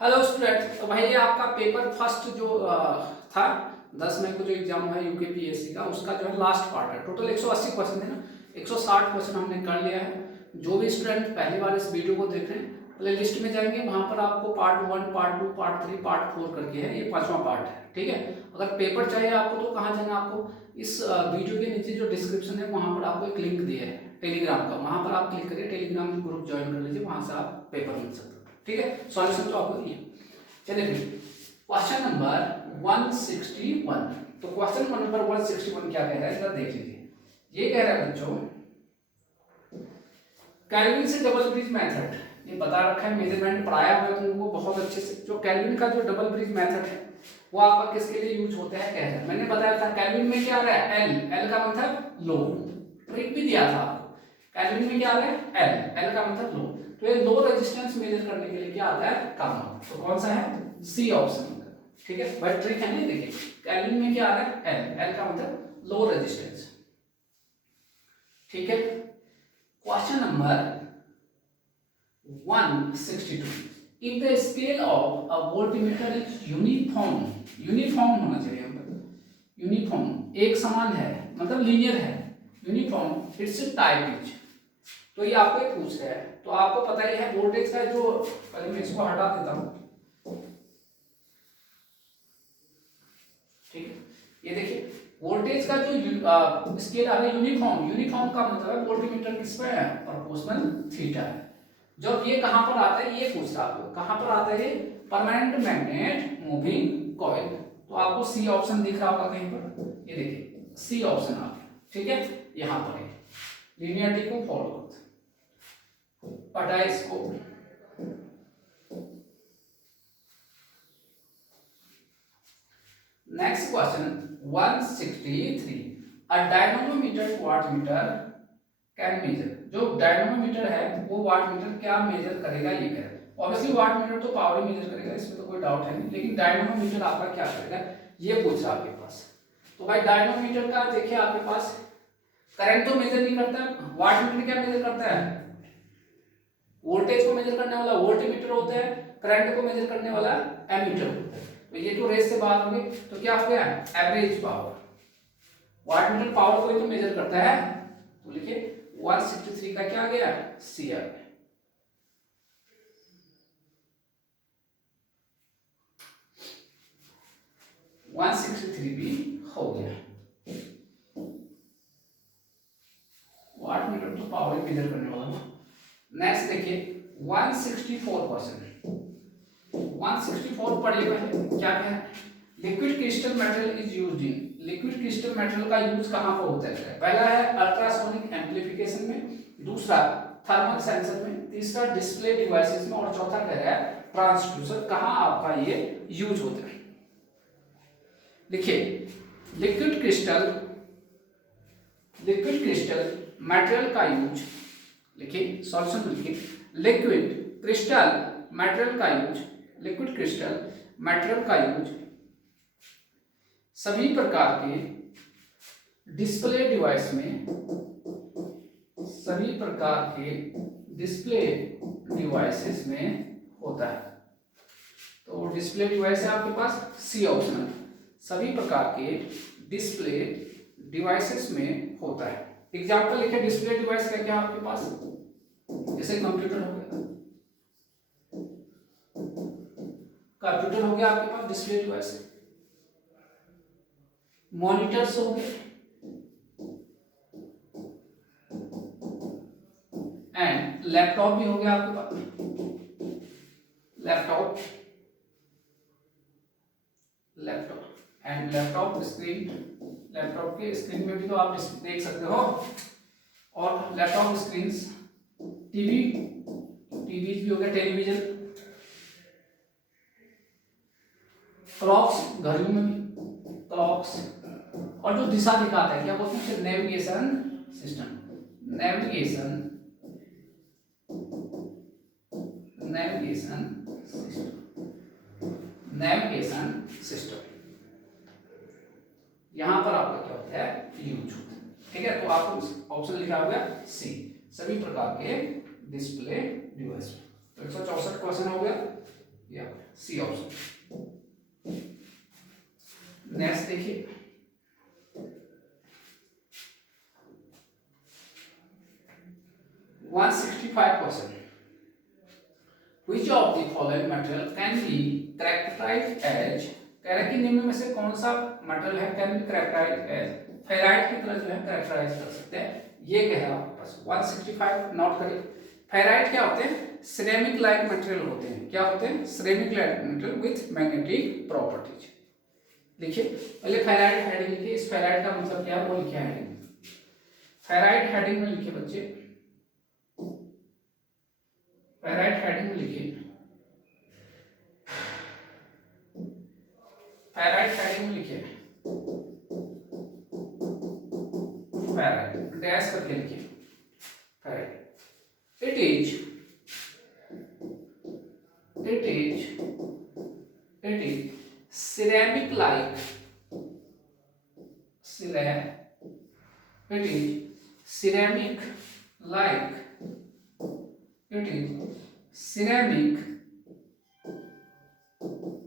Hello student. तो भाई ये आपका पेपर फर्स्ट जो था 10 मई को जो एग्जाम हुआ है यूकेपीएससी का, उसका जो है लास्ट पार्ट है। टोटल 180 क्वेश्चन है ना, 160 क्वेश्चन हमने कर लिया है। जो भी स्टूडेंट पहली बार इस वीडियो को देख रहे हैं, प्ले लिस्ट में जाएंगे, वहां पर आपको पार्ट 1, पार्ट 2, पार्ट 3, पार्ट 4 करके है, ये 5वां पार्ट है। ठीक है, अगर पेपर चाहिए आपको तो कहाँ जाना, आपको इस वीडियो के नीचे जो डिस्क्रिप्शन है वहां पर आपको एक लिंक दिया है टेलीग्राम का, वहां पर आप क्लिक करिए, टेलीग्राम ग्रुप ज्वाइन कर लीजिए, वहां से आप पेपर मिल सकते हो। ठीक है, सॉल्यूशन तो आपको ये। चलिए फिर क्वेश्चन नंबर 161। तो क्वेश्चन नंबर 161 क्या कह रहा है, जरा देख लीजिए। ये कह रहा है बच्चों, कैल्विन से डबल ब्रिज मेथड, ये बता रखा है, मेजरमेंट पढ़ाया हुआ है तुमको बहुत अच्छे से। जो कैल्विन का जो डबल ब्रिज मेथड है वो आपका किसके लिए यूज होता है, कह रहा है। मैंने बताया था कैल्विन में क्या आ रहा है, एल का मतलब लो, ट्रिक भी दिया था आपको। कैल्विन में क्या आ रहा है, एल का मतलब लो। तो ये लो रेजिस्टेंस मेजर करने के लिए क्या आता है, काम। तो कौन सा है, सी ऑप्शन। ठीक है भाई, ट्रिक है नहीं, देखिए कैल्विन में क्या आ रहा है, एल का मतलब लो रेजिस्टेंस। ठीक है, question number 162। If the scale of a voltmeter is uniform, uniform होना चाहिए हम पर, यूनिफॉर्म एक समान है, मतलब लीनियर है, यूनिफॉर्म इट्स टाइप इज। तो ये आपको एक पूछ रहा है, तो आपको पता ही है वोल्टेज का जो, पहले मैं इसको हटा देता हूं। ठीक है, ये देखिए वोल्टेज का जो स्केल आ रहा है यूनिफॉर्म, यूनिफॉर्म का मतलब है वोल्टमीटर किस पे है, प्रोपोर्शनल थीटा है। जब ये कहां पर आता है, ये पूछ रहा है आपको कहां पर आता है, ये परमानेंट मैग्नेट मूविंग कॉइल। तो आपको सी ऑप्शन दिख रहा होगा कहीं पर, ये देखिए सी ऑप्शन आ गया। ठीक है, यहां पर है, लीनियरिटी को फॉलो करते, पटा इसको। Next question 163। A dynamometer wattmeter can measure, जो डायनमोमीटर है वो वाटमीटर क्या मेजर करेगा, ये करेगा। ऑब्वियसली वाटमीटर तो पावर ही मेजर करेगा, इसमें तो कोई डाउट है नहीं, लेकिन डायनमोमीटर आपका क्या करेगा, ये पूछ रहा है आपके पास। तो भाई डायनमोमीटर का देखिए आपके पास करंट तो मेजर नहीं करता है, वाटमीटर क्या मेजर करता है, वोल्टेज को मेजर करने वाला वोल्टमीटर होता है, करंट को मेजर करने वाला एमीटर होता है। तो ये तो रेस से बाहर होंगे, तो क्या हो गया, एवरेज पावर। वाटमीटर पावर को ही तो मेजर करता है, तो लिखिए 163 का क्या आ गया, सी आ गया। वन 163 भी हो गया। वाटमीटर तो पावर ही मेजर करने वाला। नेक्स्ट देखिए 164%, 164 पढ़े हुए हैं, क्या है, liquid crystal metal is used in, liquid crystal metal का यूज कहां पर होता है, पहला है अल्ट्रासोनिक एम्प्लीफिकेशन में, दूसरा थर्मल सेंसर में, तीसरा डिस्प्ले डिवाइसेस में, और चौथा कह रहा है ट्रांसड्यूसर। कहां आपका ये यूज होता है, लिखिए liquid crystal, liquid crystal material का यूज, लिखिए सॉल्यूशन लिखिए, लिक्विड क्रिस्टल मेटेरियल का यूज, लिक्विड क्रिस्टल मेटेरियल का यूज सभी प्रकार के डिस्प्ले डिवाइस में, सभी प्रकार के डिस्प्ले डिवाइसेस में होता है। तो डिस्प्ले डिवाइस है आपके पास, सी ऑप्शन, सभी प्रकार के डिस्प्ले डिवाइसेस में होता है। एग्जांपल लिखे, डिस्प्ले डिवाइस क्या क्या आपके पास, जैसे कंप्यूटर हो गया, कंप्यूटर हो गया आपके पास डिस्प्ले डिवाइस, मॉनिटर्स हो गए, एंड लैपटॉप भी हो गया आपके पास, laptop, laptop and laptop screen, laptop के स्क्रीन में भी तो आप देख सकते हो, और लैपटॉप स्क्रीन, टीवी, टीवी भी हो गया, टेलीविजन, क्लॉक्स, घड़ियों में भी क्लॉक्स, और जो दिशा दिखाता है क्या बोलते हैं, navigation system, navigation, navigation system, navigation system, यहां पर आपका क्या होता है, यूज होता है। ठीक है, तो आपको ऑप्शन लिखा हुआ है सी, सभी प्रकार के डिस्प्ले डिवाइस। तो 164 क्वेश्चन हो गया, या सी ऑप्शन। नेक्स्ट देखिए, $165 Which of the following material can be characterized as, कह रहा है कि निम्न में से कौन सा मटेरियल है can be characterize as, ferrite की तरह जो है कैरेक्टराइज कर सकते हैं, ये कह रहा है आपके पास। 165 नोट करिए। फेराइट क्या होते हैं? सिरेमिक लाइक मटेरियल होते हैं। क्या होते हैं? Ceramic like material with magnetic properties. देखिए पहले फेराइट हेडिंग लिखिए, इस फेराइट का मतलब क्या है वो लिखिए हेडिंग। फेराइट हेडिंग में लिखिए बच्चे, फेराइट हेडिंग में लिखिए, फेराइट हेडिंग में लिखिए, फेराइट डैश करके लिखिए ferrite. It is ceramic like, it is ceramic like, it is ceramic,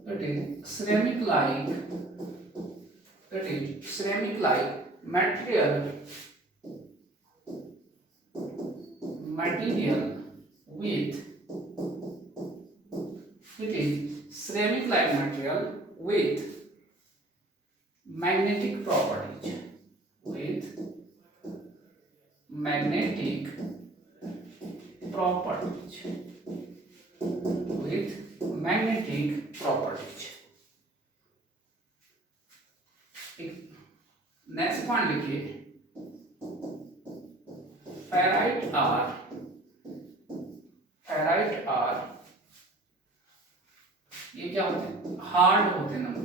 it is ceramic like, it is ceramic like material with, it is ceramic like material with magnetic properties, with magnetic properties, with magnetic properties। Next point लिखिए, ferrite are ये क्या होते हैं? Hard होते हैं। Number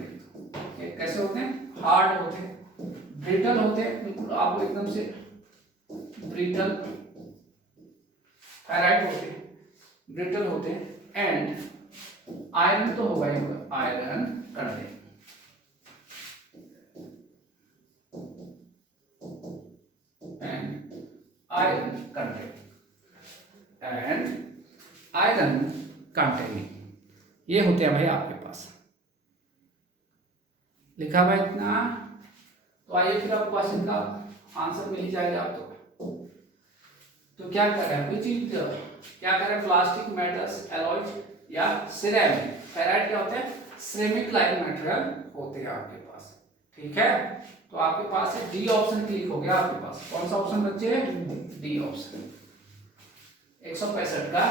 एक कैसे होते हैं? हार्ड होते हैं, ब्रिटल होते हैं, बिल्कुल आपको एकदम से ब्रिटल फेराइट होते हैं, ब्रिटल होते हैं। एंड आयरन तो होगा ही होगा, iron contain, and iron containing, ये होते हैं भाई आपके पास। लिखा हुआ इतना, तो आइए फिर आप क्वेश्चन का आंसर मिल जाएगा आपको। तो क्या कर रहा है, विच इज क्या कर रहा है? प्लास्टिक, मेटल्स, एलॉयज या सिरेमिक। फेराइट क्या होते हैं? सिरेमिक लाइक मटेरियल होते हैं आपके पास। ठीक है, तो आपके पास है डी ऑप्शन क्लिक हो गया आपके पास। कौन सा ऑप्शन बच्चे? डी ऑप्शन, 165 का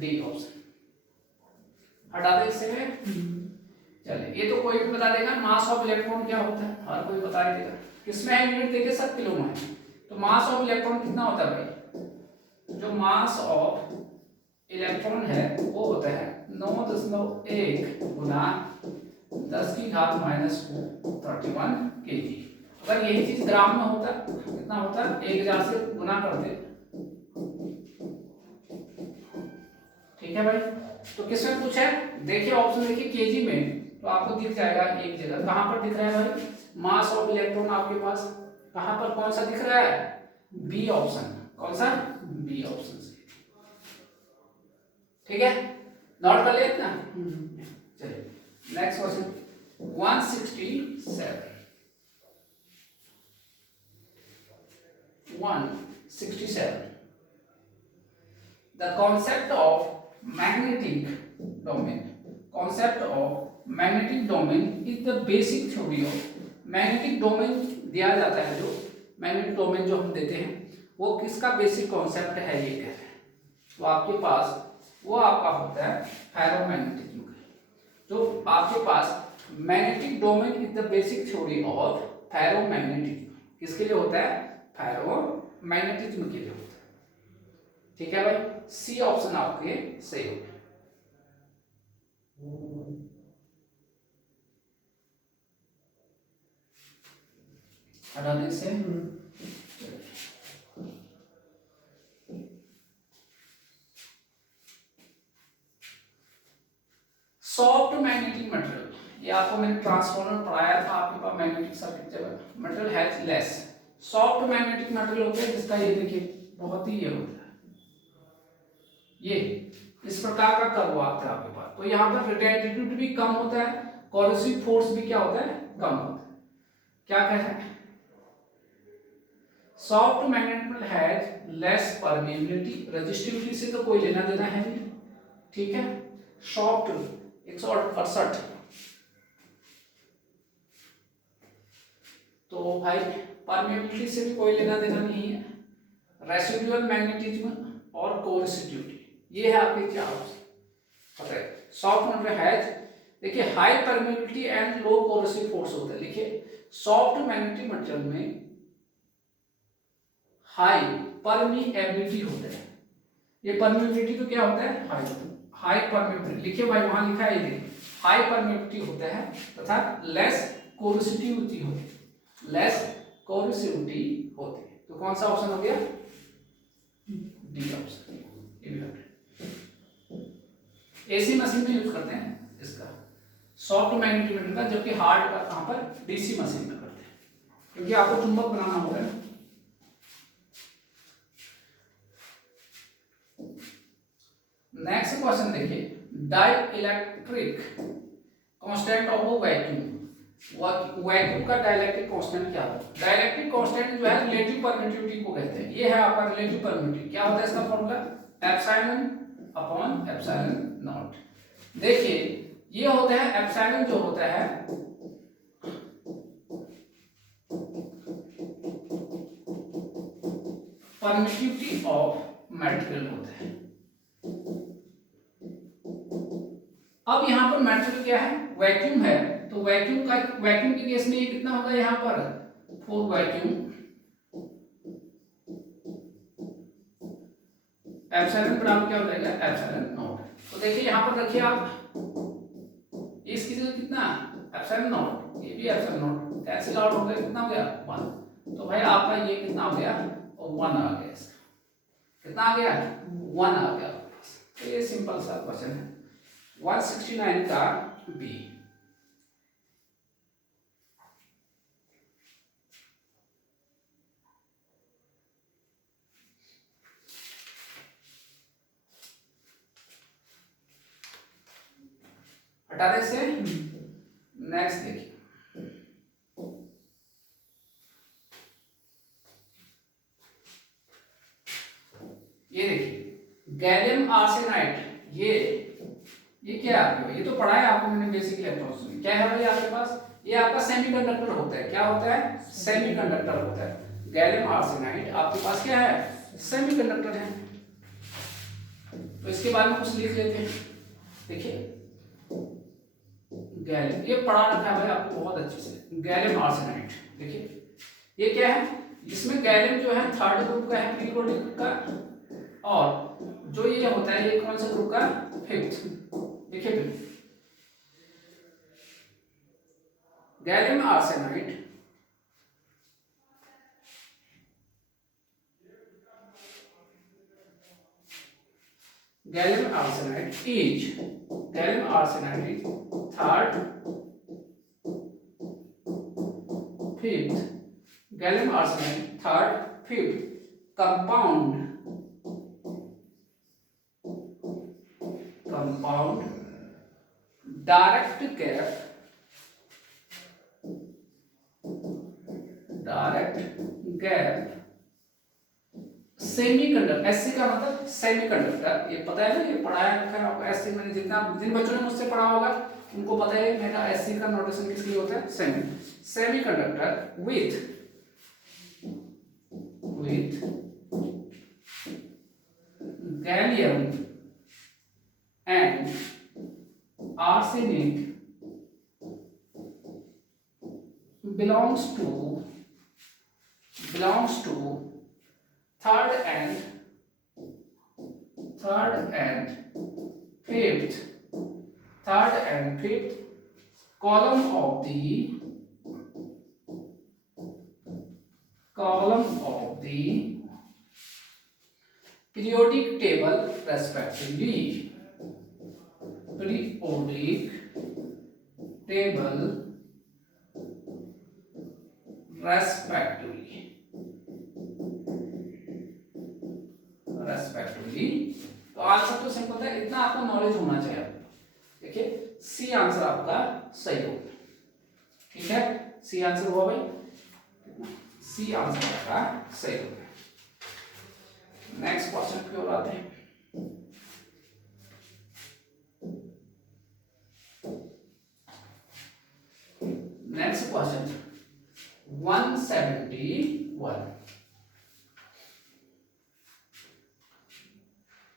डी ऑप्शन। हटा दे इससे। चलिए, ये तो कोई भी बता देगा। मास ऑफ इलेक्ट्रॉन क्या होता है, हर कोई बता ही देगा। किसमें है यूनिट देखिए, सब किलो में है। तो मास ऑफ इलेक्ट्रॉन कितना होता है भाई? जो मास ऑफ इलेक्ट्रॉन है वो होता है 9.1 गुना 10 की घात -31 kg। अगर यही चीज ग्राम में होता कितना होता? 1000 से गुना करते। ठीक है भाई, तो किसमें पूछा है? देखिए ऑप्शन देखिए, केजी में तो आपको दिख जाएगा एक जगह। कहां पर दिख रहा है भाई? मास ऑफ इलेक्ट्रॉन आपके पास कहां पर, कौन सा दिख रहा है? B option. कौन सा? बी ऑप्शन से। ठीक है, नोट कर लिया ना। चलिए next question 167। The concept of magnetic domain, concept of magnetic domain is the basic theory of magnetic domain। दिया जाता है जो मैग्नेटिक डोमेन जो हम देते हैं वो किसका बेसिक कॉन्सेप्ट है, ये कह रहे हैं। तो आपके पास वो आपका होता है फेरोमैग्नेटिज्म का। जो आपके पास magnetic domain is the basic theory of ferromagnetism, किसके लिए होता है? फेरोमैग्नेटिज्म के लिए होता है। ठीक है भाई, सी ऑप्शन आपके सही हो गया। हटाने से सॉफ्ट मैग्नेटिक मटेरियल, ये आपको मैंने ट्रांसफॉर्मर पढ़ाया था आपके पास मैग्नेटिक सर्किट जब material has less. Soft magnetic material होते हैं जिसका ये देखिए बहुत ही ये होता है, ये इस प्रकार का कर्व आता है आपके पास, तो यहाँ पर रिटेंटिविटी भी कम होता है, कोरोसिव फोर्स भी क्या होता है, कम होता है। क्या कह रहे हैं, सॉफ्ट मैग्नेट में हैज लेस परमेबिलिटी, रेजिस्टिविटी से तो कोई लेना देना है नहीं, ठीक है। सॉफ्ट 168, तो भाई परमेबिलिटी से भी कोई लेना देना नहीं है। रेसिडुअल मैग्नेटिज्म और कोरेसिटिविटी, ये है आपके क्या पता है। सॉफ्ट मैग्नेट हैज, देखिए high permeability and low corrosive force होता है। लिखिए सॉफ्ट मैग्नेटिक मटेरियल में हाई परमीएबिलिटी होता है। ये परमीएबिलिटी तो क्या होता है, हाई परमीएबिलिटी। लिखिए भाई वहां लिखा है ये हाई परमीएबिलिटी होता है तथा लेस कोरोसिविटी होती है, लेस कोरोसिविटी होती है। तो कौन सा ऑप्शन हो गया, डी ऑप्शन। एसी मशीन में यूज करते हैं इसका, सॉफ्ट मैग्नेटिक मटेरियल का, जबकि हार्ड का कहां पर, डीसी मशीन में करते हैं, क्योंकि आपको चुंबक बनाना होगा ना। नेक्स्ट क्वेश्चन देखिए, dielectric constant of vacuum, vacuum का डाइलेक्ट्रिक कांस्टेंट क्या होता है। डाइलेक्ट्रिक कांस्टेंट जो है रिलेटिव परमिटिविटी को कहते हैं। ये है आपका रिलेटिव परमिटिविटी। क्या होता है इसका formula, epsilon upon epsilon not. देखिए ये होता है एप्सिलॉन, जो होता है परमिटिविटी ऑफ मटेरियल होता है। अब यहां पर मटेरियल क्या है, वैक्यूम है, तो वैक्यूम के केस में ये कितना होगा, यहां पर 4 वैक्यूम एप्सिलॉन बराबर क्या हो जाएगा, एप्सिलॉन नॉट। तो देखिए यहां पर रखिए आप, इसकी जगह कितना, एप्सिलॉन नॉट, ये भी एप्सिलॉन नॉट कैंसिल आउट हो गया, कितना हो गया 1। तो भाई आपका ये कितना हो गया, 1 आ गया, इसका कितना आ गया, 1 आ गया। तो ये सिंपल सा क्वेश्चन है 169 का बी। हटा दे से, नेक्स्ट देखिए, ये देखिए गैलियम आर्सेनाइड, ये क्या है आपके, ये तो पढ़ा है आपको मैंने बेसिक इलेक्ट्रॉनिक्स में। क्या है भाई आपके पास, ये आपका सेमीकंडक्टर होता है। क्या होता है, सेमीकंडक्टर होता है। गैलियम आर्सेनाइड आपके पास क्या है, सेमीकंडक्टर है। तो इसके बारे में कुछ लिख लेते हैं। देखिए गैलियम, ये पढ़ा रखा है भाई आपको बहुत अच्छे से, गैलियम आर्सेनाइड। देखिए ये क्या है, इसमें गैलियम जो है 3rd ग्रुप का है, पीरियोडिक का, और जो ये होता है ये कौन सा ग्रुप का, 5th। देखिए gallium arsenide gallium arsenide is 3rd 5th, gallium arsenide 3rd 5th compound direct gap semiconductor. SC का मतलब सेमीकंडक्टर, ये पता है ना, ये पढ़ाया रखा है आपको। एससी मैंने जिन बच्चों ने मुझसे पढ़ा होगा उनको पता है मेरा एससी का नोटेशन किस लिए होता है, semiconductor with gallium and arsenic belongs to 3rd and 5th column of the periodic table respectively. Periodic table respectively. तो आंसर तो सिंपल है, इतना आपको सी आंसर आपका सही होगा। ठीक है, सी आंसर हुआ भाई, सी आंसर आपका सही होगा। नेक्स्ट क्वेश्चन की ओर आते हैं। नेक्स्ट क्वेश्चन 171,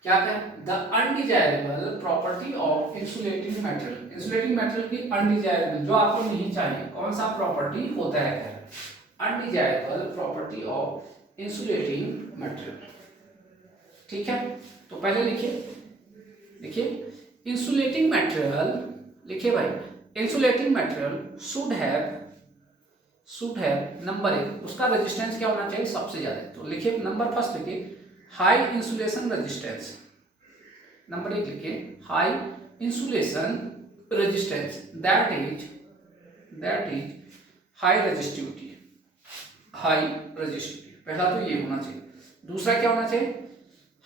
क्या है? The undesirable property of insulating material. Insulating material की अनडिजायरेबल, जो आपको नहीं चाहिए, कौन सा प्रॉपर्टी होता है? Undesirable property of insulating material. ठीक है, तो पहले लिखिए इंसुलेटिंग मटेरियल, लिखिए भाई, insulating material should have number 1, उसका रेजिस्टेंस क्या होना चाहिए? सबसे ज्यादा। तो लिखिए नंबर फर्स्ट, लिखिए हाई इंसुलेशन रेजिस्टेंस। नंबर 1 लिखिए high insulation resistance, that is high resistivity. High resistivity, पहला तो ये होना चाहिए। दूसरा क्या होना चाहिए?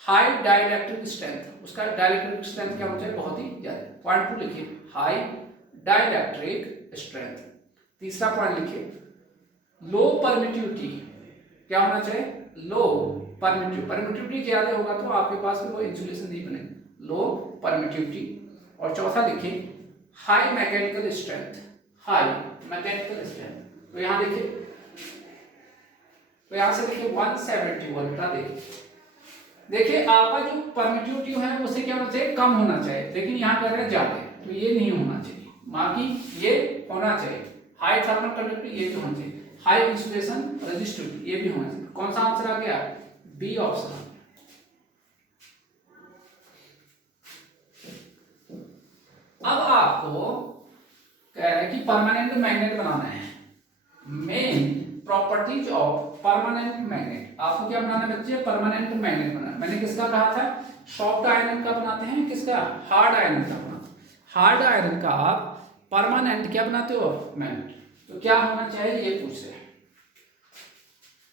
हाई डाइलेक्ट्रिक स्ट्रेंथ, उसका डाइलेक्ट्रिक स्ट्रेंथ क्या होना चाहिए? बहुत ही ज्यादा। पॉइंट 2 लिखिए हाई डाइलेक्ट्रिक स्ट्रेंथ। तीसरा पॉइंट लिखिए लो परमिटिविटी, क्या होना चाहिए? लो परमिटिविटी ज्यादा होगा तो आपके पास वो इंसुलेशन नहीं बनेगा, लो परमिटिविटी। और चौथा लिखिए high mechanical strength, high mechanical strength. तो यहाँ देखिए, तो यहाँ से देखिए 171 का देखिए आपका जो परमिटिविटी है उससे क्या होना चाहिए? कम होना चाहिए, लेकिन यहाँ कर रहे हैं ज्यादा, तो ये नहीं होना चाहिए, बाकी ये होना चाहिए। हाई थर्मल कंडक्टिविटी ये भी होना चाहिए, हाई इंसुलेशन रेजिस्टिविटी ये भी होना चाहिए। कौन सा आंसर आ गया? B option. अब आपको कह रहे हैं कि परमानेंट मैग्नेट बनाना है। Main properties of permanent magnet, आपको क्या बनाना है बच्चे? परमानेंट मैग्नेट बनाना। मैंने किसका कहा था? सॉफ्ट आयरन का बनाते हैं, किसका? हार्ड आयरन का बनाते हैं। हार्ड आयरन का आप परमानेंट क्या बनाते हो? मैग्नेट। तो क्या होना चाहिए ये पूछ रहे हैं।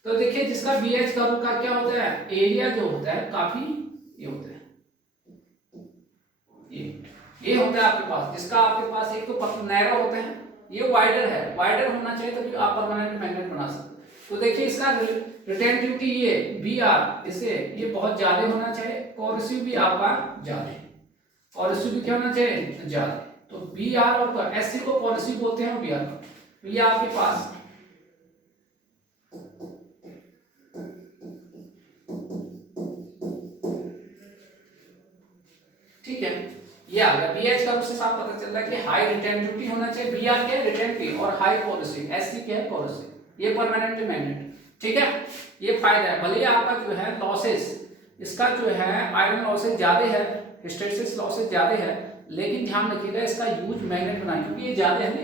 तो देखिए जिसका BH कर्व का क्या होता है? एरिया जो होता है काफी ये होता है, ये होता है आपके पास, जिसका आपके पास एक तो नैरो होता है, ये वाइडर है, वाइडर होना चाहिए तभी तो आप परमानेंट मैग्नेट बना सकते। तो देखिए इसका रिटेंटिविटी ये Br, इसे ये बहुत ज्यादा होना चाहिए, कोरेसिव भी आपका ज्यादा, कोरेसिव भी क्या होना चाहिए? ज्यादा। तो Br और Sc को कोरेसिव बोलते हैं और Br को, तो ये आपके पास ठीक है, ये आ गया। BH का उससे साफ पता चल रहा है कि हाई रिटेंटिविटी होना चाहिए, Br क्या है? रिटेंटिव, और हाई कोरेसिव, Sc क्या है? कोरेसिव, ये परमानेंट मैग्नेट। ठीक है, ये फायदा है। भले आपका जो है लॉसेस, इसका जो है आयरन लॉसेस ज्यादा है, हिस्टेरेसिस लॉसेस ज्यादा है, लेकिन ध्यान रखिएगा इसका यूज मैग्नेट बनाए, क्योंकि ये ज्यादा है ना,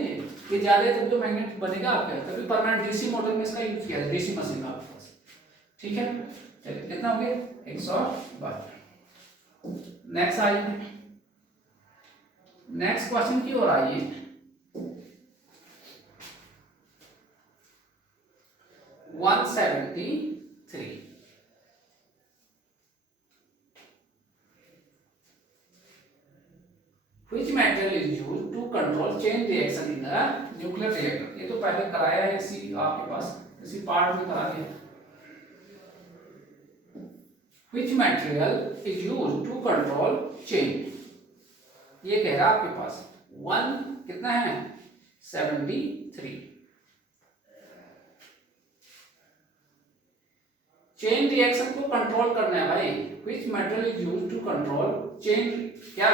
ये ज्यादा है तब तो मैग्नेट बनेगा आपका, तभी परमानेंट डीसी मॉडल में इसका यूज किया है, डीसी मशीन में आपके पास। ठीक है, चलिए कितना हो गया? 112। नेक्स्ट आइए, नेक्स्ट क्वेश्चन की ओर आइए। One 173, which material is used to control chain reaction in the nuclear reactor? ये तो पहले कराया है, इसी आपके पास इसी पार्ट में करा दिया। Which material is used to control chain? ये कह रहा है आपके पास 1 कितना है? 73। चेन रिएक्शन को कंट्रोल करना है भाई। Which material is used to control chain? क्या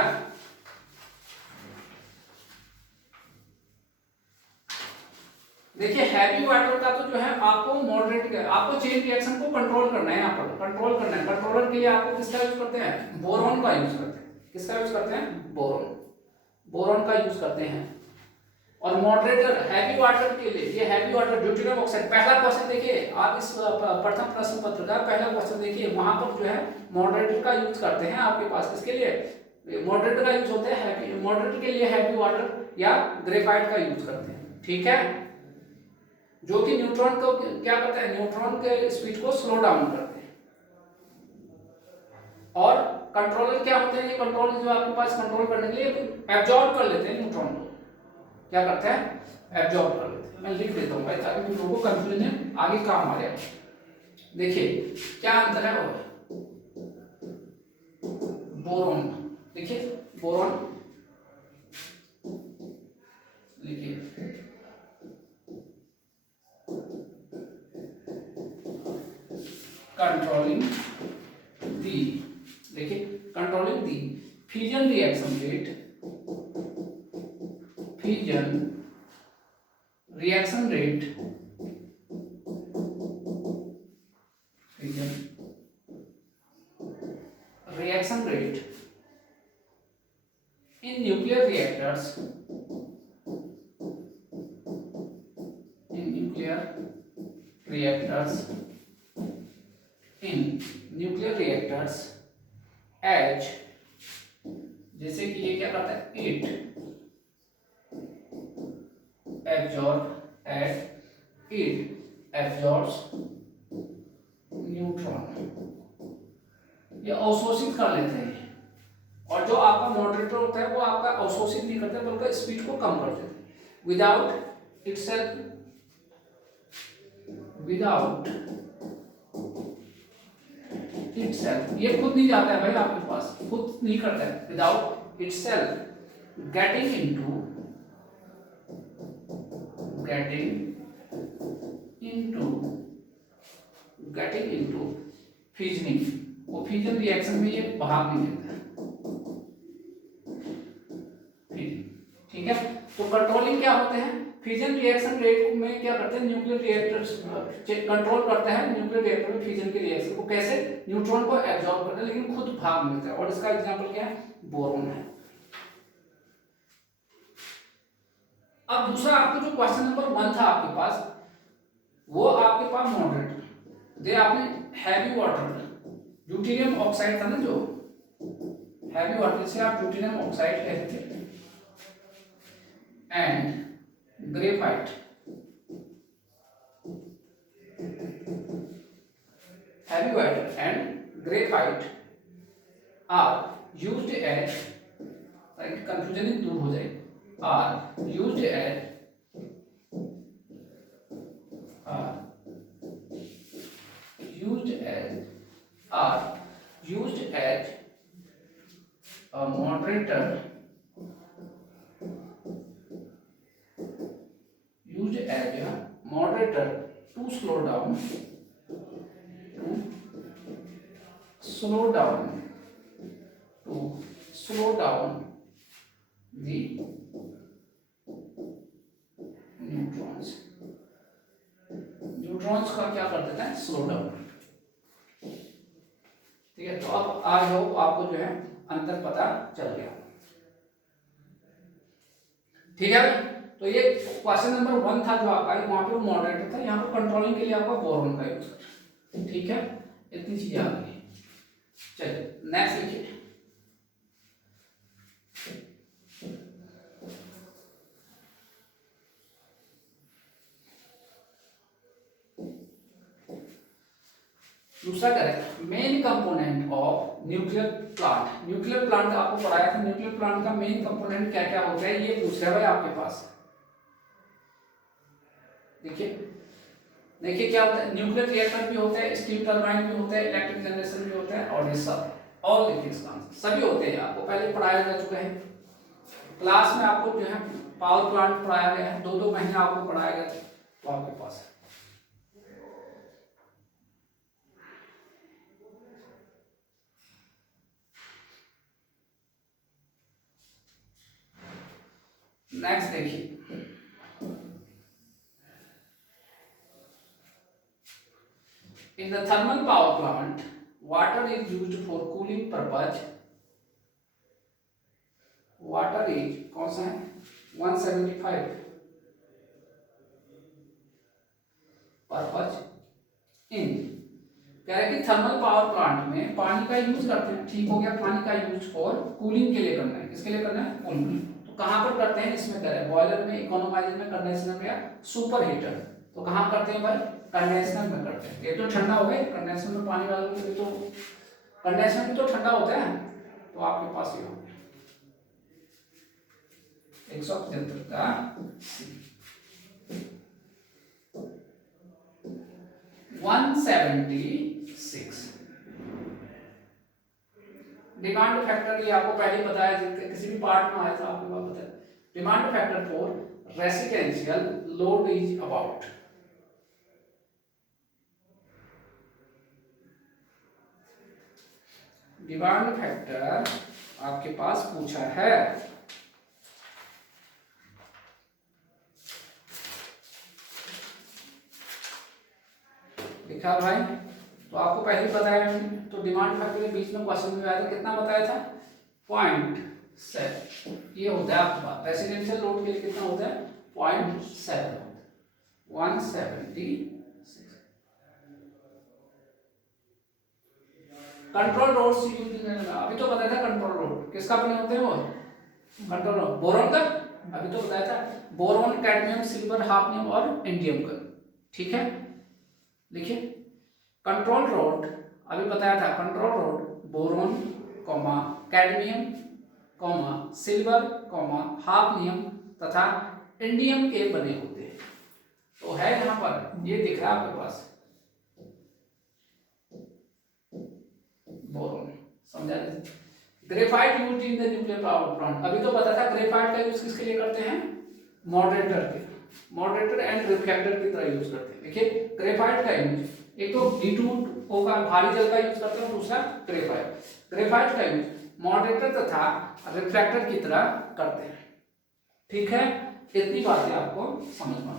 देखिए हैवी वाटर का तो जो है आपको मॉडरेट, आपको चेन रिएक्शन को कंट्रोल करना है, यहाँ पर कंट्रोल करना है। कंट्रोलर के लिए आपको किसका यूज करते हैं? बोरॉन का यूज करते हैं। किसका यूज करते हैं? बोरॉन का यूज करते हैं। और मॉडरेटर हैवी वाटर के लिए, ये हैवी वाटर ड्यूटेरियम ऑक्साइड। पहला क्वेश्चन देखिए आप इस प्रथम प्रश्न पत्र का पहला क्वेश्चन देखिए, वहां पर जो है मॉडरेटर का यूज करते हैं आपके पास। किसके लिए मॉडरेटर का यूज होता है? हैवी मॉडरेटर के लिए हैवी वाटर या ग्रेफाइट का यूज करते हैं। ठीक है, जो कि न्यूट्रॉन को क्या करता है? न्यूट्रॉन के स्पीड को स्लो डाउन करते हैं। और कंट्रोलर क्या होते हैं, ये कंट्रोलर जो आपके पास कंट्रोल करने के लिए एब्जॉर्ब कर लेते हैं न्यूट्रॉन को, क्या करते हैं, एब्जॉर्ब कर लेते हैं। मैं लिख देता हूँ भाई ताकि तुम लोगों को कंफ्यूजन है आगे काम आ जाए। देखिए क्या अंतर है, बोरॉन, देखिए बोरॉन लिखिए, कंट्रोलिंग दी, देखिए controlling the fusion reaction rate, fusion reaction rate, fusion reaction rate in nuclear reactors, in nuclear reactors, in nuclear reactors as, जैसे कि ये क्या करता है, it absorb at it absorbs neutron, ये अवशोषित कर लेते हैं। और जो आपका मॉडरेटर होता है वो आपका अवशोषित नहीं करता बल्कि स्पीड को कम कर देते हैं। विदाउट इटसेल्फ, विदाउट इटसेल्फ, ये खुद नहीं जाता है भाई आपके पास, खुद नहीं करता है। Without itself getting into, getting into fusioning, वो फ्यूजन रिएक्शन में ये भाग नहीं लेता है। ठीक है, तो कंट्रोलिंग क्या होते हैं, फ्यूजन रिएक्शन रेट में क्या करते हैं, न्यूक्लियर रिएक्टर्स कंट्रोल करते हैं न्यूक्लियर रिएक्टर में फ्यूजन के रिएक्शन को, कैसे, न्यूट्रॉन को एब्जॉर्ब करते हैं लेकिन खुद भाग नहीं लेता है। और इसका एग्जांपल क्या है, बोरॉन है। अब दूसरा आपको जो क्वेश्चन नंबर 1 था आपके पास, वो आपके पास मॉडरेट दे, आपने हैवी वाटर, ड्यूटेरियम ऑक्साइड था ना, जो हैवी वाटर से आप ड्यूटेरियम ऑक्साइड कहते थे, and graphite, heavy water and graphite are used as, like confusion दूर हो जाए, are used as, are used as, are used as a moderator, used as a moderator to slow down, to slow down the neutrons, neutrons का क्या कर देता है, slow down. ठीक है, तो अब आज हो आपको जो है अंतर पता चल गया। ठीक है, तो ये क्वेश्चन नंबर 1 था जो आपका, वहां पे वो मॉडरेटर था, यहाँ पर कंट्रोलिंग के लिए आपका बोरॉन का यूज कर। ठीक है, इतनी चीजें आ गई। चलिए नेक्स्ट लिखिए, दूसरा करें, main component of nuclear plant. Nuclear plant आपको पढ़ाया था, न्यूक्लियर प्लांट का मेन कंपोनेंट क्या क्या होता है, ये पूछ रहा है भाई आपके पास। देखिए देखिए क्या होता है, न्यूक्लियर रिएक्टर भी होता है, स्टीम टरबाइन भी होता है, इलेक्ट्रिक जनरेशन भी होता है, और ये सब और देखिए इसका सभी होते हैं, आपको पहले पढ़ाया जा चुका है क्लास में। आपको जो है पावर प्लांट पढ़ाया गया है, 2-2 महीने आपको पढ़ाया गया, तो आपके पास है। नेक्स्ट देखिए, in the thermal power plant water is used for cooling purpose, water is कौन सा है 175 पर्पज इन, कह रहे कि थर्मल पावर प्लांट में पानी का यूज करते हैं। ठीक हो गया, पानी का यूज फॉर कूलिंग के लिए करना है, किसके लिए करना है, कूलिंग। तो कहां पर करते हैं, इसमें करें बॉयलर में, इकोनोमाइजर में, कंडेंसर में या सुपर हीटर। तो कहां करते हैं भाई, कंडेंसर में करते हैं। ये तो ठंडा हो गया, कंडेंसर में पानी वालों के लिए तो कंडेंसर भी तो ठंडा होता है, तो आपके पास ये हो गया 175 का C। 176 डिमांड फैक्टर, ये आपको पहले ही बताया, किसी भी पार्ट में आया था आपको बात बताया। Demand factor for residential load is about, demand factor आपके पास पूछा है। लिखा भाई, तो आपको पहले ही बताया मैंने, तो डिमांड फैक्टर के बीच में क्वेश्चन में आया था, कितना बताया था 0.7, ये होता है आपके पास रेसिडेंशियल लोड के लिए कितना होता है 0.7, 176। कंट्रोल रोड्स यूज, अभी तो बताया था कंट्रोल रोड किसका बने होते हैं वो, कंट्रोल रोड बोरॉन का, अभी तो बताया था बोरॉन, कैडमियम, सिल्वर, हाफनियम और इंडियम का। ठीक है, देखिए कंट्रोल रोड अभी बताया था, control road boron comma cadmium comma silver comma hafnium तथा इंडियम के बने होते हैं। तो है यहाँ पर, ये दिख रहा है आपके पास बोरॉन, समझा। Graphite use in the nuclear power plant, अभी तो पता था ग्रेफाइट का यूज किसके लिए करते हैं, मॉडरेटर के, मॉडरेटर एंड रिफ्लेक्टर की तरह यूज करते हैं। देखिए ग्रेफाइट का यूज, एक तो B2O का भारी जल का यूज करते हैं, दूसरा ग्रेफाइट, ग्रेफाइट का यूज मॉडरेटर तथा रिफ्लेक्टर की तरह करते हैं। ठीक है, इतनी बातें आपको समझना है।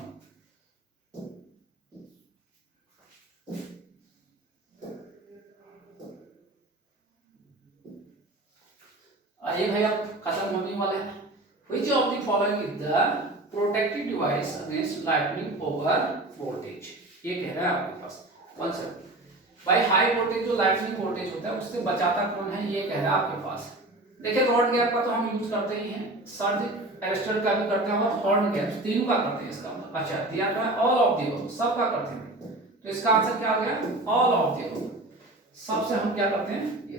आइए भाई अब खत्म होने वाला है। Which of the following is the protective device against lightning over voltage? ये कह रहा है आपके पास कौन सा भाई, हाई वोल्टेज जो लाइटनिंग वोल्टेज होता है उससे बचाता कौन है, ये कह रहा है आपके पास। देखिए रॉड गैप का तो हम यूज करते ही हैं, सर्ज एरेस्टर का भी करते हैं और हॉर्न गैप, तीनों का करते हैं इसका मतलब। अच्छा दिया था ऑल ऑफ द अबव, सब का करते हैं, तो इसका आंसर क्या आ गया ऑल ऑफ द अबव, सबसे हम क्या करते हैं ये।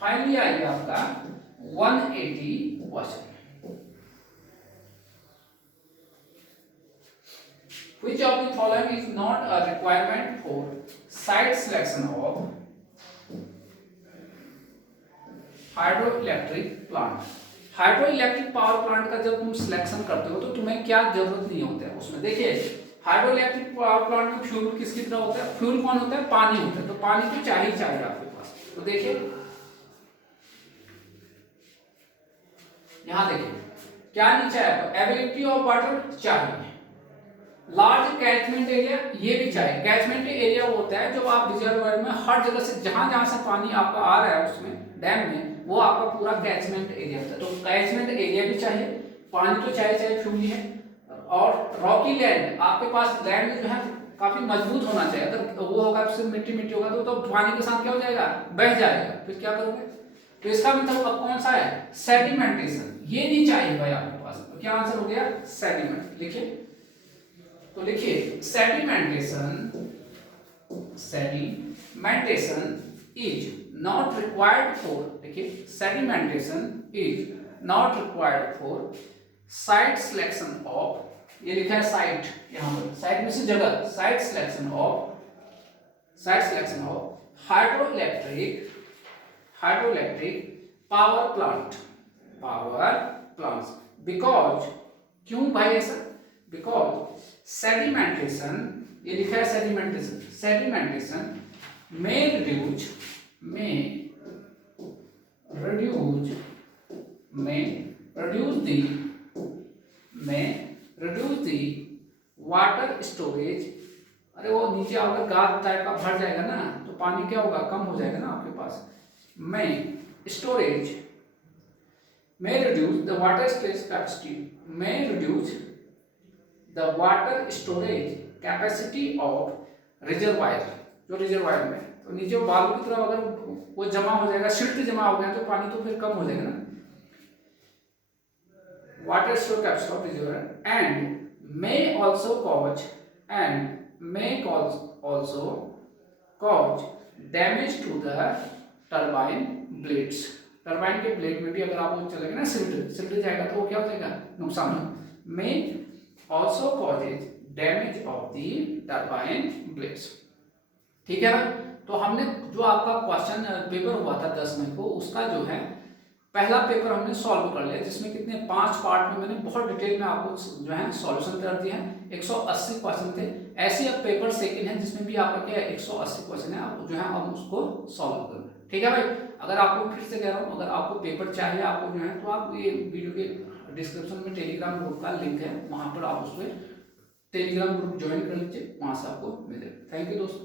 फाइनली आएगा आपका 180 question. Which of the following is not a requirement for site selection of hydroelectric plant? Hydroelectric power plant का जब तुम सिलेक्शन करते हो तो तुम्हें क्या जरूरत नहीं होता है उसमें। देखिए हाइड्रोइलेक्ट्रिक पावर प्लांट में फ्यूल किसकी तरह होता है, फ्यूल कौन होता है, पानी होता है, तो पानी तो चाहिए चाहिए आपके पास। तो देखिए यहां देखिए क्या नीचे है, एबिलिटी ऑफ वाटर चाहिए, लार्ज कैचमेंट एरिया ये भी चाहिए। कैचमेंट एरिया वो होता है जो आप रिजर्वायर में हर जगह से जहां जहां से पानी आपका आ रहा है उसमें डैम में, वो आपका पूरा कैचमेंट एरिया होता है। तो कैचमेंट एरिया भी चाहिए, पानी तो चाहिए चाहिए फ्यूल है, और रॉकी लैंड आपके पास लैंड जो है काफी मजबूत होना चाहिए। अगर वो होगा तो सिर्फ मिट्टी मिट्टी होगा तो पानी के साथ क्या हो जाएगा, बह जाएगा, फिर क्या करोगे। तो इसका मतलब अब कौन सा है, सेडिमेंटेशन, ये नहीं चाहिए भाई आपके पास। तो क्या आंसर हो गया सेडिमेंट। लिखिए तो लिखिए sedimentation, sedimentation is not required for, देखिए sedimentation is not required for site selection of, ये लिखा है साइट, यहां पर साइट में से जगह, site selection of, site selection of hydroelectric, hydroelectric power plant, power plants, because, क्यों भाई ऐसा, बिकॉज सेडिमेंटेशन, ये लिखा है sedimentation, sedimentation may reduce, may reduce, may reduce the, may reduce the water storage, अरे वो नीचे आपका गाद टाइप का भर जाएगा ना, तो पानी क्या होगा, कम हो जाएगा ना आपके पास। may storage, may reduce the water storage capacity, may reduce the water storage capacity of reservoir, जो रिजर्वायर में, तो नीचे बालू की तरफ अगर वो जमा हो जाएगा, सिल्ट जमा हो गया तो पानी तो फिर कम हो जाएगा ना। Water store capacity of reservoir and may also cause, and may cause also cause damage to the turbine blades. Turbine के ब्लेड में भी अगर आपको चलेगा ना सिल्ट जाएगा तो वो क्या हो जाएगा, नुकसान हो। May also causes damage of the turbine blades. ठीक है भाई, तो हमने जो आपका क्वेश्चन पेपर हुआ था 10 मई को, उसका जो है पहला पेपर हमने सॉल्व कर लिया, जिसमें कितने 5 पार्ट में मैंने बहुत डिटेल में आपको जो है सॉल्यूशन कर दिया है। 180 क्वेश्चन थे। ऐसे अब पेपर सेकंड है जिसमें भी आपका क्या है 180 क्वेश्चन है, आप जो है अब उसको सॉल्व करना। ठीक है भाई, अगर आपको फिर से कह रहा हूँ, अगर आपको पेपर चाहिए आपको जो है, तो आप ये वीडियो के डिस्क्रिप्शन में टेलीग्राम ग्रुप का लिंक है, वहाँ पर आप उसमें टेलीग्राम ग्रुप ज्वाइन कर लीजिए, वहाँ से आपको मिलेगा। थैंक यू दोस्तों।